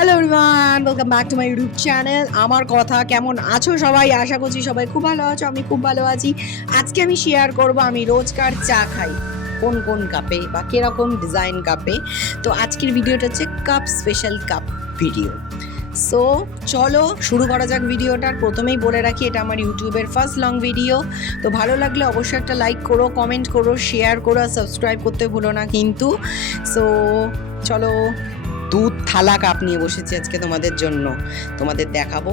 Hello everyone, welcome back to my YouTube channel. আমার কথা কেমন আছো সবাই? আশা করছি সবাই খুব ভালো আছো। আমি খুব ভালো আছি। আজকে আমি শেয়ার করব আমি রোজকার চা খাই কোন কোন কাপে বা কিরকম ডিজাইন কাপে। তো আজকের ভিডিওটা হচ্ছে cup special cup video. So চলো শুরু করা যাক ভিডিওটার। প্রথমেই বলে রাখি এটা আমার ইউটিউবের ফার্স্ট লং ভিডিও। তো ভালো লাগলে অবশ্যই একটা লাইক করো, কমেন্ট করো, শেয়ার করো, আর সাবস্ক্রাইব করতে ভুলো না কিন্তু। সো চলো, দুধ থালা কাপ নিয়ে বসেছি আজকে তোমাদের জন্য, তোমাদের দেখাবো।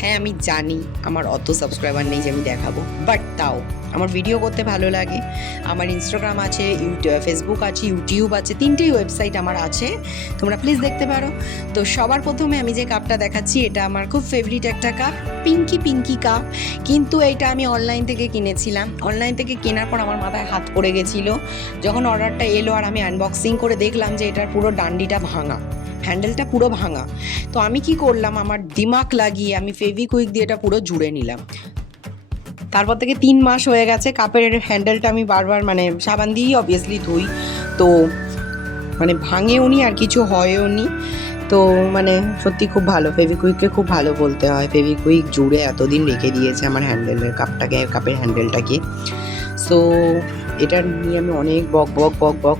হ্যাঁ আমি জানি আমার অত সাবস্ক্রাইবার নেই যে আমি দেখাবো, বাট তাও আমার ভিডিও করতে ভালো লাগে। আমার ইনস্টাগ্রাম আছে, ফেসবুক আছে, ইউটিউব আছে, তিনটেই ওয়েবসাইট আমার আছে, তোমরা প্লিজ দেখতে পারো। তো সবার প্রথমে আমি যে কাপটা দেখাচ্ছি এটা আমার খুব ফেভারিট একটা কাপ, পিঙ্কি কাপ। কিন্তু এটা আমি অনলাইন থেকে কিনেছিলাম। অনলাইন থেকে কেনার পর আমার মাথায় হাত পড়ে গেছিলো যখন অর্ডারটা এলো, আর আমি আনবক্সিং করে দেখলাম যে এটার পুরো ডান্ডিটা ভাঙা, হ্যান্ডেলটা পুরো ভাঙা। তো আমি কি করলাম, আমার দিমাগ লাগিয়ে আমি ফেভিকুইক দিয়ে এটা পুরো জুড়ে নিলাম। তারপর থেকে 3 মাস হয়ে গেছে, কাপের হ্যান্ডেলটা আমি বারবার মানে সাবান দিয়েই অবভিয়াসলি ধুই, তো মানে ভাঙেও নি আর কিছু হয়ও নি। তো মানে সত্যি খুব ভালো, ফেভিকুইককে খুব ভালো বলতে হয়। ফেভিকুইক জুড়ে এতদিন রেখে দিয়েছে আমার হ্যান্ডেলের কাপের হ্যান্ডেলটাকে। সো এটা নিয়ে আমি অনেক বক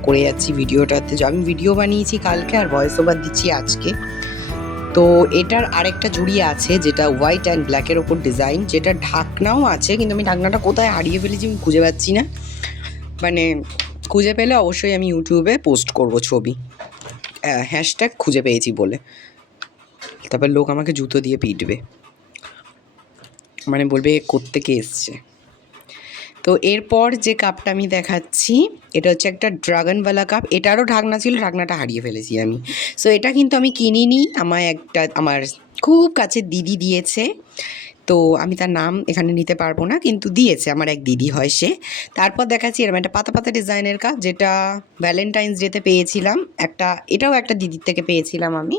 করে যাচ্ছি ভিডিওটাতে। আমি ভিডিও বানিয়েছি কালকে আর ভয়েস ওভার দিচ্ছি আজকে। তো এটার আরেকটা জুড়ি আছে যেটা হোয়াইট অ্যান্ড ব্ল্যাকের ওপর ডিজাইন, যেটা ঢাকনাও আছে, কিন্তু আমি ঢাকনাটা কোথায় হারিয়ে ফেলেছি আমি খুঁজে পাচ্ছি না। মানে খুঁজে পেলে অবশ্যই আমি ইউটিউবে পোস্ট করব ছবি, হ্যাশট্যাগ খুঁজে পেয়েছি বলে। তারপর লোক আমাকে জুতো দিয়ে পিটবে, মানে বলবে কোত্থেকে এসছে। তো এরপর যে কাপটা আমি দেখাচ্ছি এটা হচ্ছে একটা ড্রাগনওয়ালা কাপ। এটারও ঢাকনা ছিল, ঢাকনাটা হারিয়ে ফেলেছি আমি। সো এটা কিন্তু আমি কিনিনি, আমার খুব কাছের দিদি দিয়েছে। তো আমি তার নাম এখানে নিতে পারবো না, কিন্তু দিয়েছে, আমার এক দিদি হয় সে। তারপর দেখাচ্ছি এরকম একটা পাতা ডিজাইনের কাপ, যেটা ভ্যালেন্টাইন্স ডেতে পেয়েছিলাম। এটাও একটা দিদির থেকে পেয়েছিলাম আমি।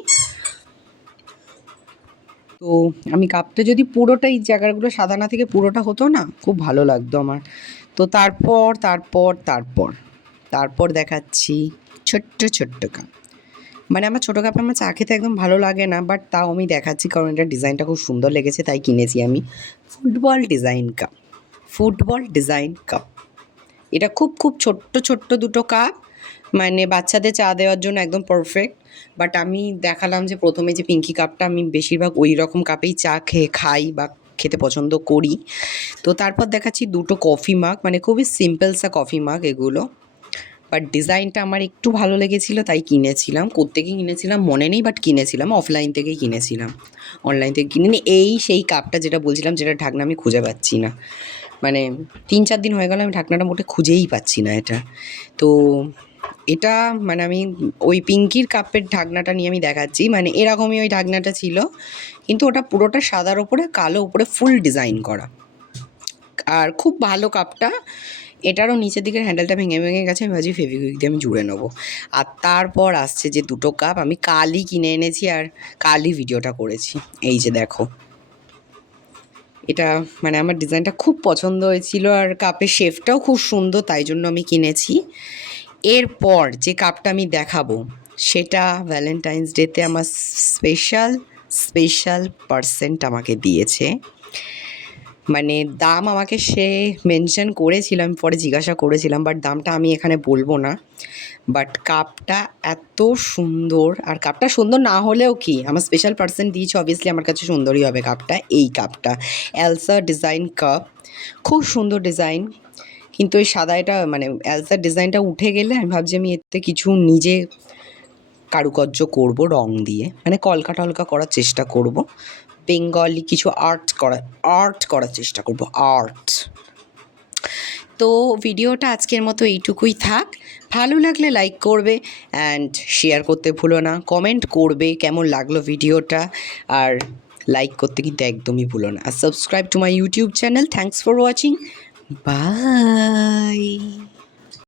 তো আমি কাপটা যদি পুরোটা এই জায়গাগুলো সাদা না থেকে পুরোটা হতো না, খুব ভালো লাগতো আমার। তো তারপর দেখাচ্ছি ছোট্ট কাপ। মানে আমার ছোটো কাপে আমার চা খেতে একদম ভালো লাগে না, বাট তাও আমি দেখাচ্ছি কারণ এটার ডিজাইনটা খুব সুন্দর লেগেছে, তাই কিনেছি আমি। Football design cup. এটা খুব ছোট্ট দুটো কাপ, মানে বাচ্চাদের চা দেওয়ার জন্য একদম পারফেক্ট। বাট আমি দেখালাম যে প্রথমে যে পিঙ্কি কাপটা, আমি বেশিরভাগ ওই রকম কাপেই চা খাই বা খেতে পছন্দ করি। তো তারপর দেখাচ্ছি দুটো কফি মাগ, মানে খুবই সিম্পল সা কফি মাগ এগুলো। বাট ডিজাইনটা আমার একটু ভালো লেগেছিলো তাই কিনেছিলাম। কোত্থেকে কিনেছিলাম মনে নেই, বাট কিনেছিলাম, অফলাইন থেকেই কিনেছিলাম, অনলাইন থেকে কিনিনি। সেই কাপটা যেটা বলছিলাম, যেটা ঢাকনা আমি খুঁজে পাচ্ছি না, মানে 3-4 দিন হয়ে গেল আমি ঢাকনাটা মোটে খুঁজেই পাচ্ছি না এটা। তো এটা মানে আমি ওই পিঙ্কির কাপের ঢাকনাটা নিয়ে আমি দেখাচ্ছি, মানে এরকমই ওই ঢাকনাটা ছিল, কিন্তু ওটা পুরোটা সাদার ওপরে কালো ওপরে ফুল ডিজাইন করা। আর খুব ভালো কাপটা। এটারও নিচের দিকের হ্যান্ডেলটা ভেঙে গেছে, আমি ভাবছি ফেভিকুইক দিয়ে আমি জুড়ে নেবো। আর তারপর আসছে যে দুটো কাপ আমি কালই কিনে এনেছি আর কালই ভিডিওটা করেছি। এই যে দেখো, এটা মানে আমার ডিজাইনটা খুব পছন্দ হয়েছিল আর কাপের শেপটাও খুব সুন্দর, তাই জন্য আমি কিনেছি। এরপর যে কাপটা আমি দেখাবো সেটা ভ্যালেন্টাইন্স ডেতে আমার স্পেশাল পার্সেন্ট আমাকে দিয়েছে। মানে দাম আমাকে সে মেনশন করেছিল, আমি পরে জিজ্ঞাসা করেছিলাম, বাট দামটা আমি এখানে বলবো না। বাট কাপটা এত সুন্দর, আর কাপটা সুন্দর না হলেও কি, আমার স্পেশাল পার্সেন্ট দিয়েছে, অবভিয়াসলি আমার কাছে সুন্দরই হবে কাপটা। এই কাপটা এলসা ডিজাইন কাপ, খুব সুন্দর ডিজাইন। কিন্তু এই সাদা এটা মানে এলসার ডিজাইনটা উঠে গেলে আমি ভাবছি আমি এতে কিছু নিজে কারুকার্য করব রং দিয়ে, মানে কলকা টলকা করার চেষ্টা করব, বেঙ্গলি কিছু আর্ট করার চেষ্টা করব, আর্ট। তো ভিডিওটা আজকের মতো এইটুকুই থাক। ভালো লাগলে লাইক করবে অ্যান্ড শেয়ার করতে ভুলো না, কমেন্ট করবে কেমন লাগলো ভিডিওটা, আর লাইক করতে কিন্তু একদমই ভুলো না, আর subscribe to my YouTube channel. Thanks for watching, by.